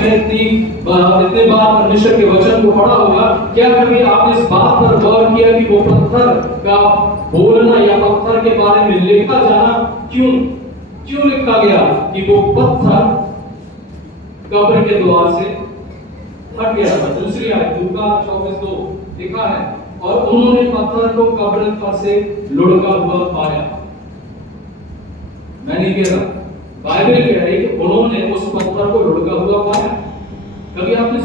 में इतने बार परमेश्वर के वचन को पढ़ा होगा, क्या कभी आपने इस बात पर गौर किया कि वो पत्थर का बोलना या पत्थर के बारे में लिखा जाना क्यों लिखा गया कि वो पत्थर कब्र के द्वार से हट गया था। दूसरी आयत लूका 24:2 लिखा है, और उन्होंने पत्थर को कब्र पर से लुढ़का हुआ पाया। मैं नहीं कह रहा, बाइबल कह रही है कि उन्होंने उस पत्थर को लुढ़का हुआ पाया। कभी आपने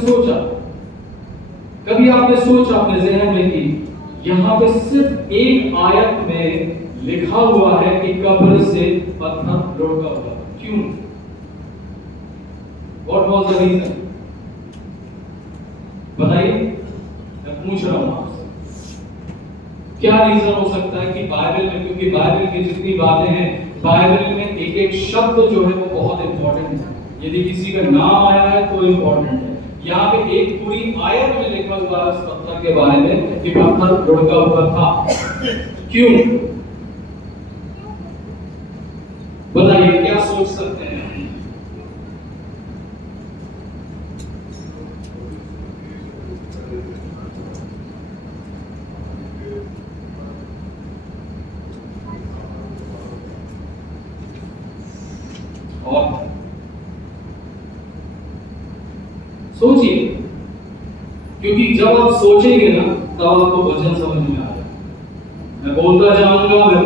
सोचा अपने ज़हन में कि यहाँ पे सिर्फ एक आयत में लिखा हुआ है कि कब्र से पत्थर लुढ़का हुआ, क्यों? What was the reason? बताइए, मैं पूछ रहा हूं आपसे, क्या रीजन हो सकता है कि बाइबल में, क्योंकि बाइबल की जितनी बातें हैं, बाइबल में एक एक शब्द जो है वो बहुत इंपॉर्टेंट है। यदि किसी का नाम आया है तो इंपॉर्टेंट है। यहाँ पे एक पूरी आयत में लिखा हुआ है उस पत्थर के बारे में कि पत्थर लुढ़का हुआ था, क्यों? बताइए, क्या सोच सकते हैं? और सोचिए, क्योंकि जब आप सोचेंगे ना तब आपको वचन समझ में आएगा। मैं बोलता जाऊंगा, मैं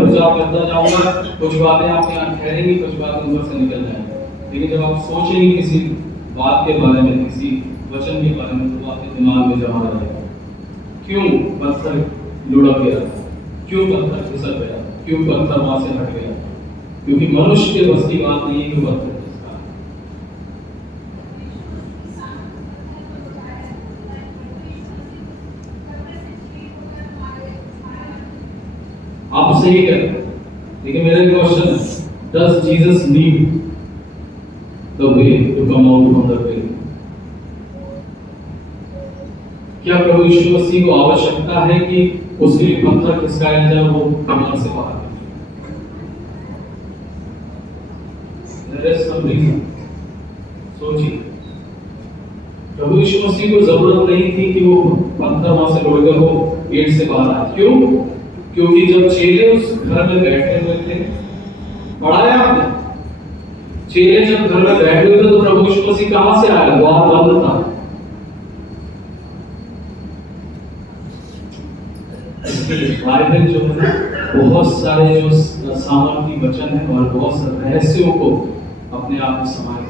प्रचार करता जाऊंगा, कुछ बातें आपके यहाँ ठहरेंगी, कुछ बातें ऊपर से निकल जाएंगी, लेकिन जब आप सोचेंगे किसी बात के बारे में, किसी वचन के बारे में, तो आपके दिमाग में जमा रहेगा। क्यों पत्थर लुढ़क गया? क्यों पत्थर फिसल गया? क्यों पत्थर वहां से हट गया? क्योंकि मनुष्य के बस की बात नहीं है कि पत्थर फिसला। आप सही कह रहे हैं, लेकिन मेरा क्वेश्चन है, does Jesus need the way to come out from the way? क्या प्रभु यीशु मसीह को आवश्यकता है कि उसके लिए पत्थर खिसकाया जाए वो कब्र से बाहर? सोचिए, प्रभु यीशु मसीह को जरूरत नहीं थी कि वो पत्थर वहां से लुढ़का हो गेट से बाहर आए। क्यों? क्योंकि जब चेले उस घर में बैठे हुए थे, पढ़ाया आपने, चेले जब घर में बैठे हुए थे तो प्रभु यीशु मसीह कहां से आया? द्वार बंद था। बाइबल जो है बहुत सारे जो सामर्थी वचन है और बहुत सारे रहस्यों को अपने आप में समाये।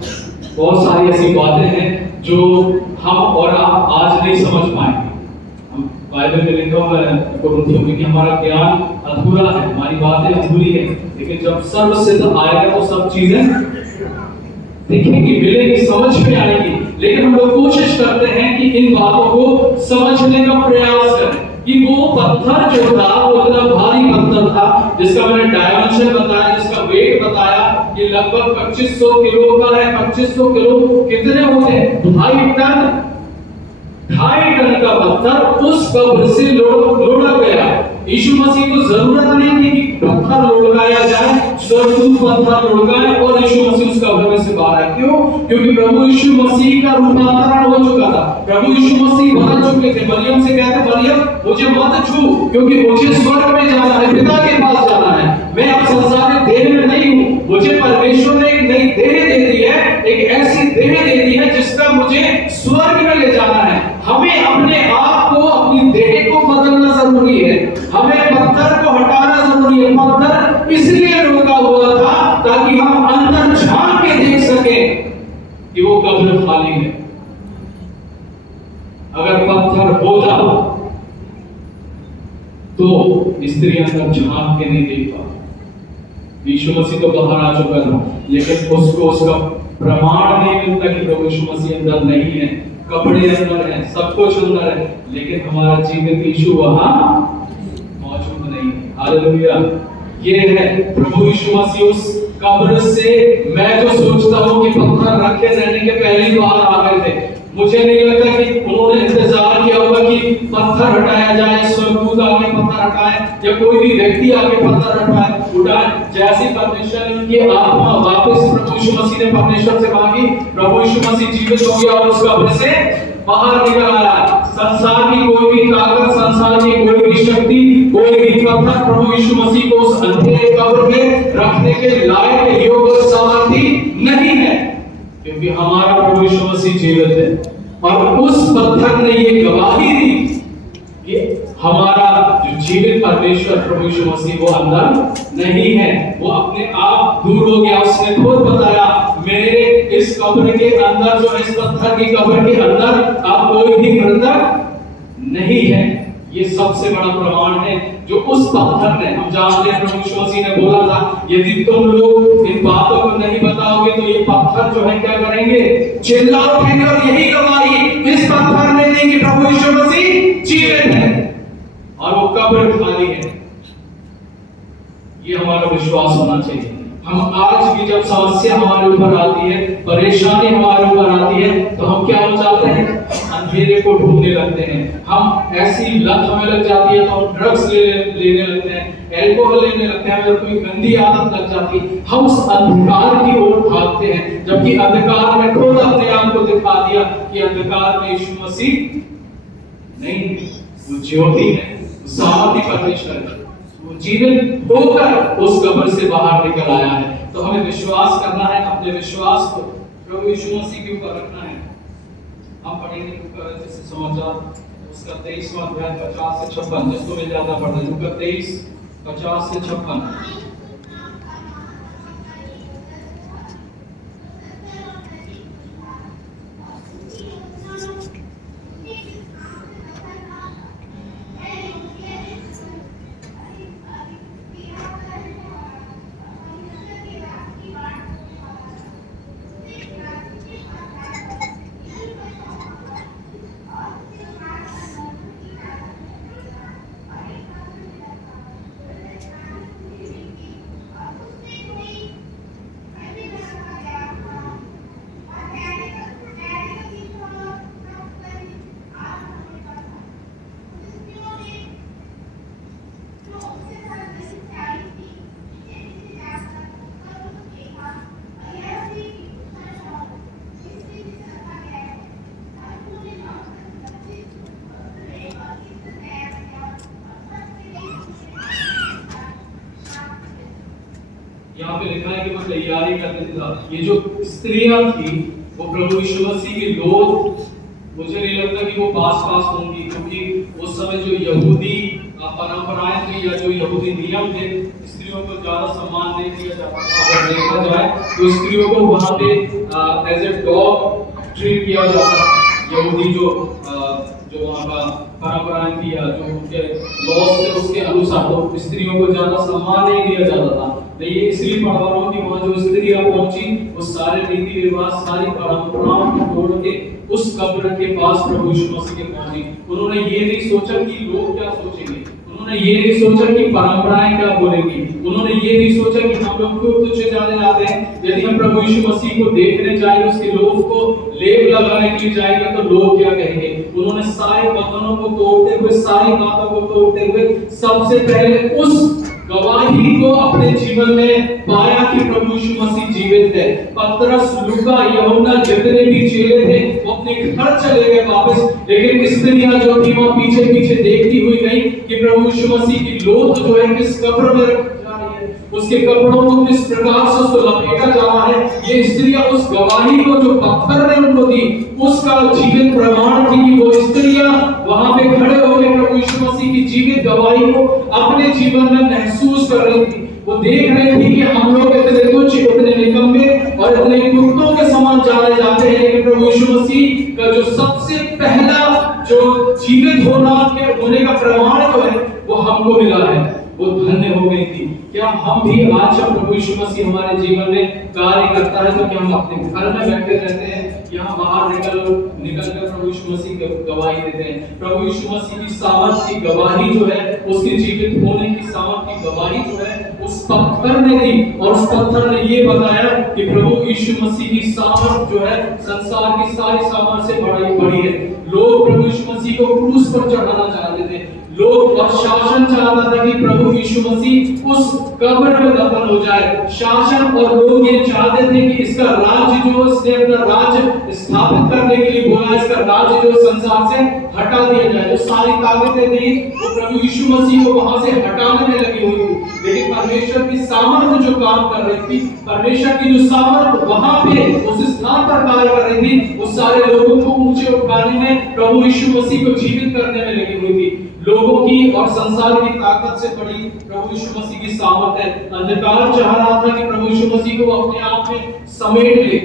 बहुत सारी ऐसी बातें हैं जो हम और आप आज नहीं समझ पाएंगे। हम बाइबल में लिखा हुआ है कुरिन्थियों में कि हमारा ज्ञान अधूरा है, हमारी बातें अधूरी है, लेकिन जब सर्वसिद्ध आएगा तो सब चीजें दिखेंगी, मिलेंगी, समझ में आएगी। लेकिन हम लोग कोशिश करते हैं कि इन बातों को समझने का प्रयास करें कि वो पत्थर जो था वो इतना भारी पत्थर था जिसका मैंने डायमेंशन बताया, जिसका वेट बताया कि लगभग 2500 किलो का है। 2500 किलो कितने होते हैं? 2.5 टन। 2.5 टन का पत्थर उस कब्र से लुढ़क गया। यीशु मसीह को जरूरत नहीं थी कि पत्थर लुढ़काया जाए, स्वर्गदूत पत्थर लुढ़काए और यीशु मसीह उस कब्र में से बाहर आए। क्यों? क्योंकि प्रभु यीशु मसीह का रूपांतरण हो चुका था। प्रभु यीशु मसीह बदल चुके थे। मरियम से कहते, मरियम मुझे मत छू, क्योंकि मुझे स्वर्ग में जाना है, पिता के पास जाना है। मैं अब संसार में देह में नहीं हूँ। मुझे परमेश्वर ने एक नई देह दे दी है, एक ऐसी देह दे दी है जिसका मुझे स्वर्ग में ले जाना है। हमें अपने आप को, अपनी देह को बदलना जरूरी है। हमें पत्थर को हटाना जरूरी है। पत्थर इसलिए लुढ़का हुआ था ताकि हम अंदर झांक के देख सकें कि वो कब्र खाली है। अगर पत्थर होता तो स्त्री अंदर झांक के नहीं देख पाती। यीशु मसीह तो बाहर आ चुका था, लेकिन उसको उसका प्रमाण नहीं मिलता कि प्रभु यीशु मसीह अंदर नहीं है। कपड़े अंदर हैं, सब कुछ अंदर है, लेकिन हमारा जीवित यीशु वहां मौजूद नहीं है। हालेलुया। ये है प्रभु यीशु मसीह उस कब्र से, मैं जो सोचता हूं कि पत्थर रखे रहने के पहले ही बाहर आ गए थे। मुझे नहीं लगता कि उन्होंने इंतजार किया होगा कि पत्थर हटाया जाए, स्वर्गदूत आके पत्थर हटाए या कोई भी व्यक्ति आके पत्थर हटाए। उठाए। जैसे परमेश्वर ने उनकी आत्मा वापस प्रभु यीशु मसीह ने परमेश्वर से मांगी, प्रभु यीशु मसीह जीवित हो गया और उस कब्र से बाहर निकल आया। संसार की कोई भी ताकत, संसार की कोई भी शक्ति, कोई भी पत्थर प्रभु यीशु मसीह को उस अंधेरे कब्र में रखने के लायक, योग्य और सामर्थी नहीं है, क्योंकि हमारा प्रभु यीशु मसीह जीवित है। और उस पत्थर ने ये गवाही दी कि हमारा जो जीवित परमेश्वर प्रभु यीशु मसीह वो अंदर नहीं है, वो अपने आप दूर हो गया। उसने खुद बताया, मेरे इस कब्र के अंदर, जो इस पत्थर की कब्र के अंदर अब कोई भी मृतक नहीं है। ये सबसे बड़ा प्रमाण है जो उस पत्थर ने, हम जानते हैं प्रभु यीशु मसीह ने बोला था, यदि तुम लोग इन बातों को नहीं बताओगे तो ये पत्थर जो है क्या करेंगे, चिल्ला उठेंगे। और यही गवाही इस पत्थर ने दी कि प्रभु यीशु मसीह जीवित है और वो कब्र खाली है। ये हमारा विश्वास होना चाहिए। हम आज भी जब समस्या हमारे ऊपर आती है, परेशानी हमारे ऊपर आती है, तो हम क्या हो जाते हैं, अंधेरे को ढूंढने लगते हैं। हम ऐसी लत हमें लग जाती है तो हम ड्रग्स लेने लगते हैं, एल्कोहल लेने लगते हैं, अगर कोई गंदी आदत लग जाती है, हम उस अंधकार की ओर भागते हैं। जबकि अंधकार में खुद अपने आप को दिखा दिया कि अंधकार में यीशु मसीह नहीं, वो ज्योति है, सामर्थी परमेश्वर है, वो जीवित होकर उस कब्र से बाहर निकल आया है। तो हमें विश्वास करना है, अपने विश्वास को प्रभु यीशु मसीह के ऊपर रखना है। हम पढ़ेंगे लूका से समाचार उसका 23वां अध्याय 50 से 56, जिसको मैं ज्यादा पढ़ रहा हूं, लूका 23 50 से 56। यहाँ पे लिखा है कि वो तैयारी करते थे। ये जो स्त्रियां थी वो प्रभु यीशु मसीह की लोग, मुझे नहीं लगता कि वो पास होंगी, क्योंकि उस समय जो यहूदी परंपराएं थी या जो यहूदी नियम थे, स्त्रियों को ज्यादा सम्मान नहीं दिया जाता था। अगर देखा जाए तो स्त्रियों को वहां पे एज ए डॉग ट्रीट किया जाता था। यहूदी जो वहां का परंपराएं थी या जो उनके लॉ थे उसके अनुसार तो स्त्रियों को ज्यादा सम्मान नहीं दिया जाता था। तो ये इसलिए पढ़ रहा हूं कि वहां जो स्त्रियां पहुंची वो सारे रीति रिवाज, सारी परंपराओं को तोड़ के उस कब्र के पास प्रभु यीशु मसीह के पहुंची। उन्होंने ये नहीं सोचा कि लोग क्या सोचेंगे, उन्होंने ये नहीं सोचा कि परंपराएं क्या बोलेंगी, उन्होंने ये नहीं सोचा कि हम लोग क्यों तुझे जाने जाते हैं, यदि हम प्रभु यीशु मसीह को देखने जाएंगे, उसके लोग को लेप लगाने के लिए जाएंगे तो लोग क्या कहेंगे। उन्होंने सारे बंधनों को तोड़ते हुए, सारी बातों को तोड़ते हुए सबसे पहले उस गवाही को अपने जीवन में पाया कि प्रभु यीशु मसीह जीवित है। पतरस, लूका, यूहन्ना जितने भी चेले थे वो अपने घर चले गए वापस, लेकिन स्त्रियां जो थी वो पीछे पीछे देखती हुई गई कि प्रभु यीशु मसीह की लोथ जो है किस कब्र में जा रही है, उसके कपड़ों को किस प्रकार से उसको लपेटा जा रहा है। ये स्त्रियां उस गवाही को जो पत्थर ने उनको दी उसका जीवित प्रमाण थी कि वो स्त्रियां वहां पे खड़े होकर प्रभु यीशु मसीह की जीवित गवाही को अपने जीवन में महसूस कर रही थी। वो देख रही थी कि हम लोग इतने तुच्छ, इतने निकम्मे और इतने कुत्तों के समान जाने जाते हैं, लेकिन प्रभु यीशु मसीह का जो सबसे पहला जो जीवित होने का प्रमाण जो है वो हमको मिला है, वो धन्य हो गई थी। क्या हम भी आज जब प्रभु यीशु मसीह हमारे जीवन में कार्य करता है तो क्या हम अपने घर में बैठे रहते हैं, यहाँ बाहर निकल कर प्रभु यीशु मसीह की गवाही देते हैं। प्रभु यीशु मसीह की सामर्थ की गवाही जो है, उसके जीवित होने की सामर्थ की गवाही जो है उस पत्थर ने दी, और उस पत्थर ने ये बताया कि प्रभु यीशु मसीह की सामर्थ जो है संसार की सारी सामर्थ से बड़ी है। लोग प्रभु यीशु मसीह को क्रूस पर चढ़ाना चाहते थे, लोग और शासन चाहता था कि प्रभु यीशु मसीह उस कब्र में दफन हो जाए। शासन और लोग ये चाहते थे कि इसका राज्य जो इसने अपना राज्य स्थापित करने के लिए बोला, इसका राज्य जो संसार से हटा दिया जाए। जो सारी ताकतें थी वो प्रभु यीशु मसीह को वहां से हटाने में लगी हुई थी, लेकिन परमेश्वर की सामर्थ जो काम कर रही थी, परमेश्वर की जो सामर्थ वहां पे उस स्थान पर कार्य कर रही थी, उस सारे लोगों को ऊंचे उठाने में, प्रभु यीशु मसीह को जीवित करने में लगी हुई थी। लोगों की और संसार की ताकत से बड़ी प्रभु यीशु मसीह की सामर्थ है। अंधकार चाह रहा था कि प्रभु यीशु मसीह को अपने आप में समेट ले।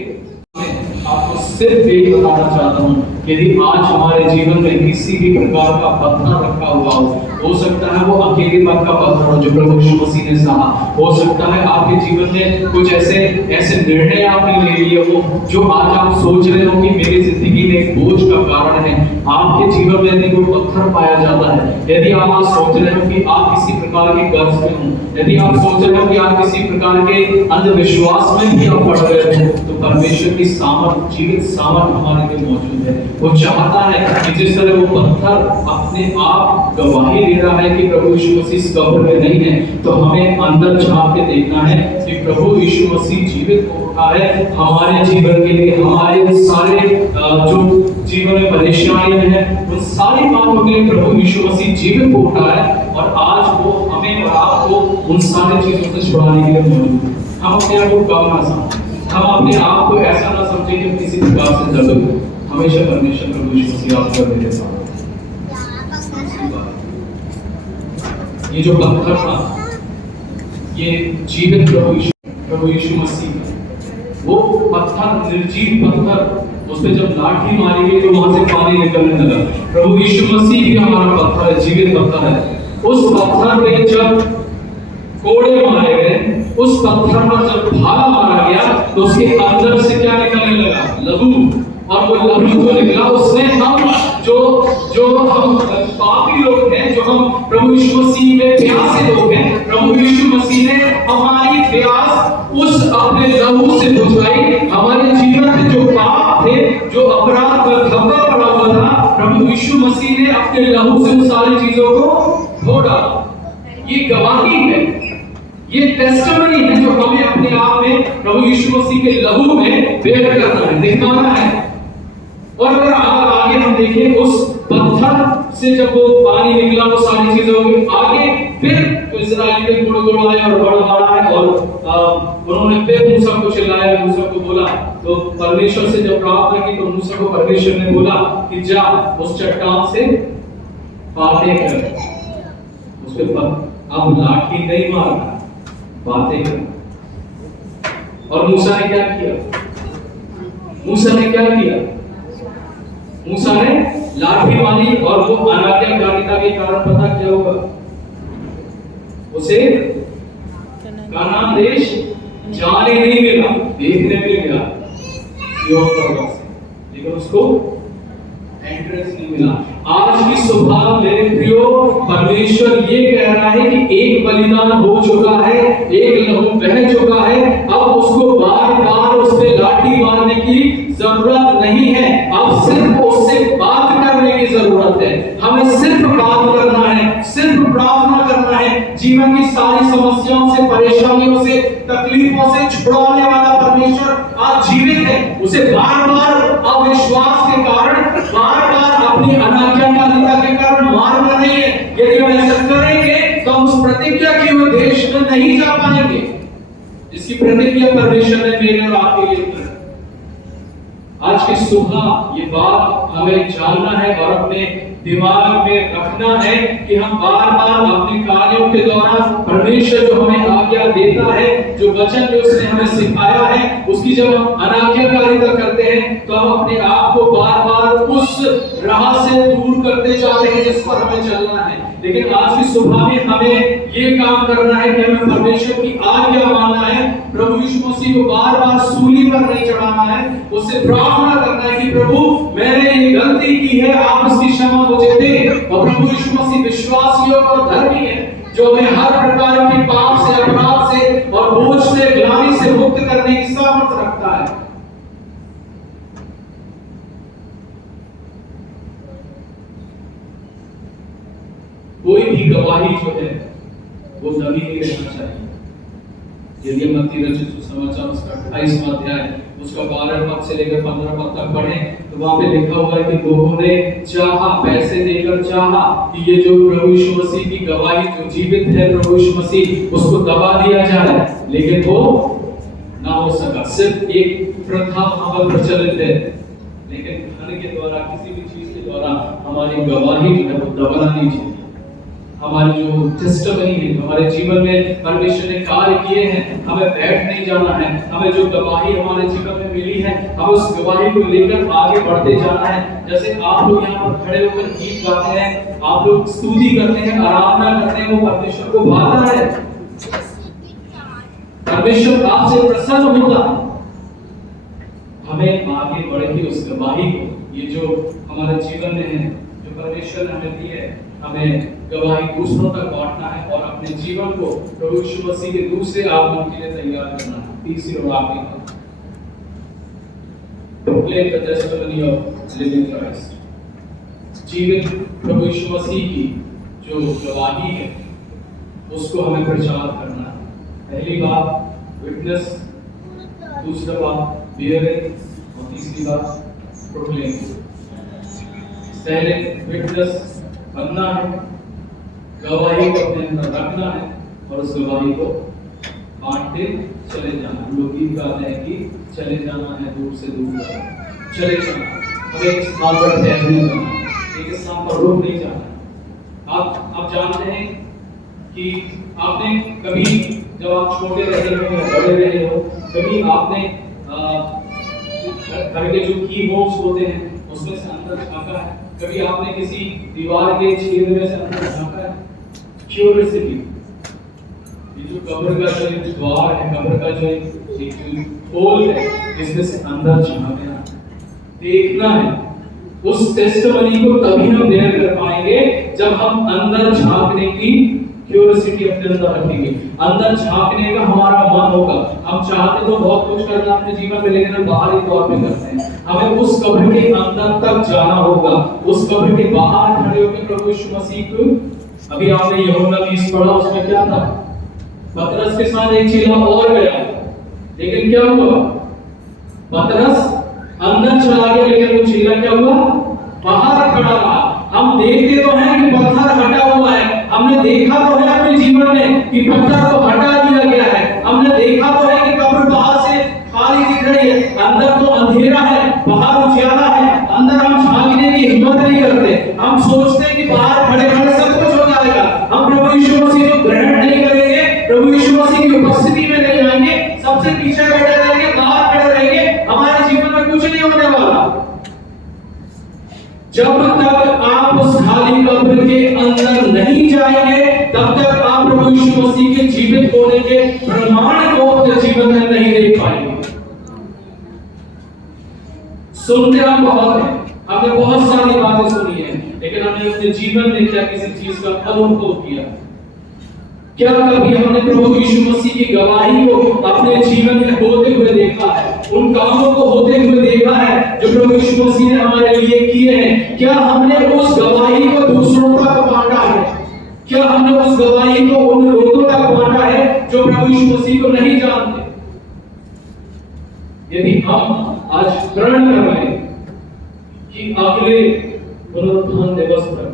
आपको सिर्फ यही बताना चाहता हूँ, यदि आज हमारे जीवन में किसी भी प्रकार का पत्थर रखा हुआ हो सकता है वो अकेलेपन का पत्थर हो जो प्रभु यीशु मसीह ने सहा, हो सकता है आपके जीवन में कुछ ऐसे निर्णय आपने ले लिए हो जो आज आप सोच रहे हो कि मेरी जिंदगी में एक बोझ का कारण है। आपके जीवन में यदि कोई पत्थर पाया जाता है, यदि आप सोच रहे हो कि आप किसी प्रकार के कर्ज में हो, यदि आप सोच रहे हो कि आप किसी प्रकार के अंधविश्वास में भी आप पड़ रहे हो, तो परमेश्वर की सामर्थ, जीवित सामर्थ हमारे लिए मौजूद है। वो चाहता है कि जिस तरह वो पत्थर अपने आप गवाही दे रहा है कि प्रभु यीशु मसीह इस कब्र में नहीं है, तो हमें अंदर झांक के देखना है कि प्रभु यीशु मसीह जीवित हो उठा है हमारे जीवन के लिए। हमारे सारे जो जीवन में परेशानियां हैं उन सारी बातों के लिए प्रभु यीशु मसीह जीवित हो उठा है, और आज वो हमें और आपको उन सारी चीजों से छुड़ाने के लिए मौजूद है। हम अपने आप को कम ना समझें, हम अपने आप को ऐसा ना समझें कि किसी प्रकार से दर्द हो। हमेशा परमेश्वर प्रभु यीशु मसीह आपका मेरे साथ। ये जो पत्थर था, ये जीवित प्रभु यीशु मसीह, वो पत्थर, निर्जीव पत्थर, उस पे जब लाठी मारी गई तो वहां से पानी निकलने लगा। प्रभु यीशु मसीह भी हमारा पत्थर है, जीवित पत्थर है। उस पत्थर पे जब कोड़े मारे गए, उस पत्थर पर जब भाला मारा गया तो उसके अंदर से क्या निकलने लगा? लहू। और वो लहू जो निकला उसने हम जो हम पापी लोग हैं, जो हम प्रभु यीशु मसीह में प्यासे लोग हैं, प्रभु यीशु मसीह ने हमारी प्यास उस अपने लहू से बुझाई। हमारे जीवन में जो पाप थे, जो अपराध का धब्बा पड़ा हुआ था, प्रभु यीशु मसीह ने अपने लहू से उन सारी चीजों को धो डाला। ये गवाही है, ये टेस्टिमनी है जो हमें अपने आप में प्रभु यीशु मसीह के लहू में बेयर करना है, दिखाना है। और अगर आगे हम देखें, उस पत्थर से जब वो पानी निकला, वो सारी चीजें हो गई। आगे फिर तो इस्राएली के गुड़ आए और बड़ा है, और उन्होंने फिर मूसा को चिल्लाया, मूसा को बोला, तो परमेश्वर से जब प्रार्थना की तो मूसा को परमेश्वर ने बोला कि जा उस चट्टान से बातें कर। उसके बाद अब लाठी नहीं मारना, बातें कर। और मूसा ने क्या किया? मूसा ने लाठी मारी, और वो अनाज्ञाकारिता के कारण पता क्या होगा? उसे कनान देश जाने नहीं मिला, देखने मिल गया लेकिन उसको एंट्रेंस नहीं मिला। आज की सुबह मेरे प्रियो, परमेश्वर ये कह रहा है कि एक बलिदान हो चुका है, एक लहू बह चुका है, अब उसको बार बार उस पे लाठी मारने की जरूरत नहीं है। अब सिर्फ उससे बात करने की जरूरत है। हमें सिर्फ बात करना है, सिर्फ प्रार्थना करना है। जीवन की सारी समस्याओं से, परेशानियों से, तकलीफों से छुड़ाने वाला परमेश्वर आज जीवित है। उसे बार बार अविश्वास के कारण, बार बार अपनी अनाज्ञाकारिता के कारण मारना नहीं है। यदि हम ऐसा करेंगे तो हम उस प्रतिज्ञा के उद्देश्य में नहीं जा पाएंगे जिसकी प्रतिज्ञा परमेश्वर ने मेरे और आपके लिए की। आज की सुबह ये बात हमें जानना है और अपने दिमाग में रखना है कि हम बार बार अपने कार्यों के दौरान परमेश्वर जो हमें आज्ञा देता है, जो वचन जो उसने हमें सिखाया है, उसकी जब हम अनाज्ञाकारिता करते हैं तो हम अपने आप को बार बार उस राह से दूर करते जाते हैं जिस पर हमें चलना है। लेकिन आज की सुबह में हमें ये काम करना है कि हमें परमेश्वर की आज्ञा मानना है, प्रभु यीशु मसीह को बार बार सूली पर नहीं चढ़ाना है, उससे प्रार्थना करना है कि प्रभु मैंने ये गलती की है, आप उसकी क्षमा मुझे दें। और प्रभु यीशु मसीह विश्वासी और धर्मी है जो हमें हर प्रकार के पाप से, अपराध से और बोझ से, ग्लानि से मुक्त करने की सामर्थ रखता है। कोई भी गवाही जो है वो नबी नहीं रहना चाहिए। यदि मत्ती रचित सुसमाचार उसका 28वां अध्याय उसका 12 पद से लेकर 15 पद तक पढ़ें तो वहां पे लिखा हुआ है कि लोगों ने चाहा, पैसे देकर चाहा कि ये जो प्रभु यीशु मसीह की गवाही जो जीवित है प्रभु यीशु मसीह, उसको दबा दिया जाए, लेकिन वो ना हो सका। सिर्फ एक प्रथा वहां पर प्रचलित है, लेकिन धन के द्वारा, किसी भी चीज के द्वारा हमारी गवाही जो है वो दबाना नहीं चाहिए। हमारी जो टेस्टिमनी है, हमारे जीवन में परमेश्वर ने कार्य किए हैं, हमें बैठ नहीं जाना है। हमें जो गवाही हमारे जीवन में मिली है, हमें उस गवाही को लेकर आगे बढ़ते जाना है। जैसे आप लोग यहाँ पर खड़े होकर गीत गाते हैं, आप लोग स्तुति करते हैं, आराधना करते हैं, वो परमेश्वर को भाता है। परमेश्वर आपसे प्रसन्न होता है। हमें आगे बढ़ के उस गवाही को, ये जो हमारे जीवन में है, जो परमेश्वर ने हमें दी है, हमें गवाही दूसरों तक बांटना है और अपने जीवन को प्रभु यीशु मसीह के दूसरे आगमन के लिए तैयार करना है। तीसरी और आखिरी बात, proclaim the testimony of living Christ। जीवित प्रभु यीशु मसीह की जो गवाही है उसको हमें प्रचार करना है। पहली बात विटनेस, दूसरा बात बियरिंग और तीसरी बात प्रोक्लेम। पहले विटनेस बनना है, गवाही को अपने अंदर रखना है और उस गवाही को बांटते चले जाना। लोग गीत गाते हैं कि चले जाना है दूर से दूर तक, चले जाना, हमें एक स्थान पर ठहर नहीं जाना, एक स्थान पर रुक नहीं जाना। आप जानते हैं कि आपने कभी जब आप छोटे रहे हो या बड़े रहे हो, कभी आपने घर के जो की होल्स होते हैं उसमें से अंदर झांका है? कभी आपने किसी दीवार के छेद में से अंदर झांका है? क्यूरियोसिटी, ये जो कब्र का जो द्वार है, कब्र का जो एक होल है, इसमें से अंदर झांकना, देखना है। उस टेस्टिमनी को तभी हम बेयर कर पाएंगे जब हम अंदर झांकने की क्यूरियोसिटी अपने अंदर रखेंगे, अंदर झांकने का हमारा मन होगा। हम चाहते तो बहुत कुछ करना अपने जीवन में, लेकिन हम बाहरी तौर पे करते हैं। हमें उस कब्र के अंदर तक जाना होगा, उस कब्र के बाहर खड़े होकर प्रभु यीशु मसीह को। अभी आपने यूहन्ना 20 पढ़ा, उसमें क्या था? पतरस के साथ एक चेला और गया, लेकिन क्या हुआ? पतरस अंदर चला गया, लेकिन वो चेला क्या हुआ? बाहर खड़ा रहा। हम देखते तो हैं कि पत्थर हटा हुआ है, हमने देखा तो है अपने जीवन में कि पत्थर को हटा दिया गया है, हमने देखा तो है कि कब्र बाहर से खाली दिख रही है, अंदर तो अंधेरा है, बाहर उजाला है। अंदर हम झांकने की हिम्मत नहीं करते, हम सोचते हैं कि बाहर खड़े खड़े सब कुछ हो जाएगा। हम प्रभु यीशु मसीह को ग्रहण नहीं करेंगे, प्रभु यीशु मसीह की उपस्थिति में नहीं आएंगे, सबसे पीछे बैठे रहेंगे, बाहर खड़े रहेंगे, हमारे जीवन में कुछ नहीं होने वाला। जब तक आप उस खाली कब्र के अंदर नहीं जाएंगे, तब तक आप प्रभु यीशु मसीह के जीवित होने के प्रमाण को अपने जीवन में नहीं देख पाएंगे। सुनते हम बहुत हैं, हमने बहुत सारी बातें सुनी है, लेकिन हमने अपने जीवन में क्या किसी चीज का अनुभव किया? क्या कभी हमने प्रभु यीशु मसीह की गवाही को अपने जीवन में होते हुए देखा है? उन कामों को होते हुए देखा है जो प्रभु यीशु मसीह ने हमारे लिए किए हैं? क्या हमने उस गवाही को दूसरों तक बांटा है? क्या हमने उस गवाही को उन लोगों तक बांटा है जो प्रभु यीशु मसीह को नहीं जानते? यदि हम आज प्रण कर रहे हैं कि अगले पुनरुत्थान दिवस पर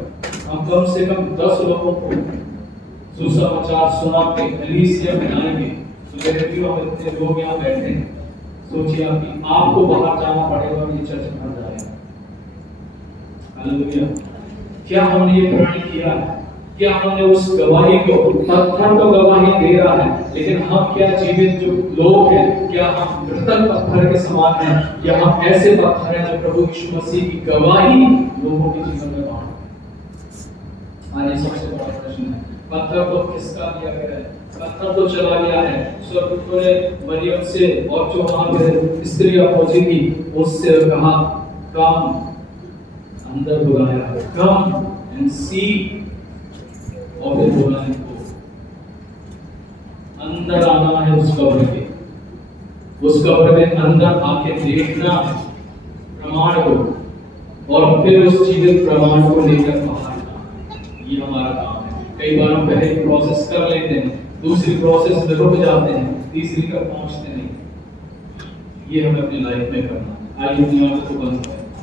हम कम से कम 10 लोगों को सुसमाचार सुना के कलीसिया बनाएंगे, तो जैसे कि हम इतने लोग यहाँ बैठे हैं, सोचिए आपको बाहर जाना पड़ेगा और ये चर्च भर जाएगा। हालेलुया। क्या हमने ये प्रण किया है? क्या हमने उस गवाही को, पत्थर तो गवाही दे रहा है, लेकिन हम क्या जीवित जो लोग हैं, क्या हम मृतक पत्थर के समान हैं, या हम ऐसे पत्थर हैं जो प्रभु यीशु मसीह की गवाही लोगों के जीवन में बांट? आज ये सबसे बड़ा प्रश्न है। पत्थर को खिसका दिया गया है, पत्थर तो चला गया है, स्वर्गदूतों ने मरियम से और जो वहां पे स्त्री अपोजी थी उससे कहा, कम, अंदर बुलाया, कम एंड सी, और फिर बोला इनको अंदर आना है उस कब्र के, उस कब्र में अंदर आके देखना प्रमाण को, और फिर उस जीवित प्रमाण को लेकर बाहर। ये हमारा काम है। कई बार हम पहले प्रोसेस कर लेते हैं, दूसरी प्रोसेस में रुक जाते हैं, तीसरी तक पहुंचते नहीं। ये हमें अपनी लाइफ में करना है। आइए दुनिया को बंद करें।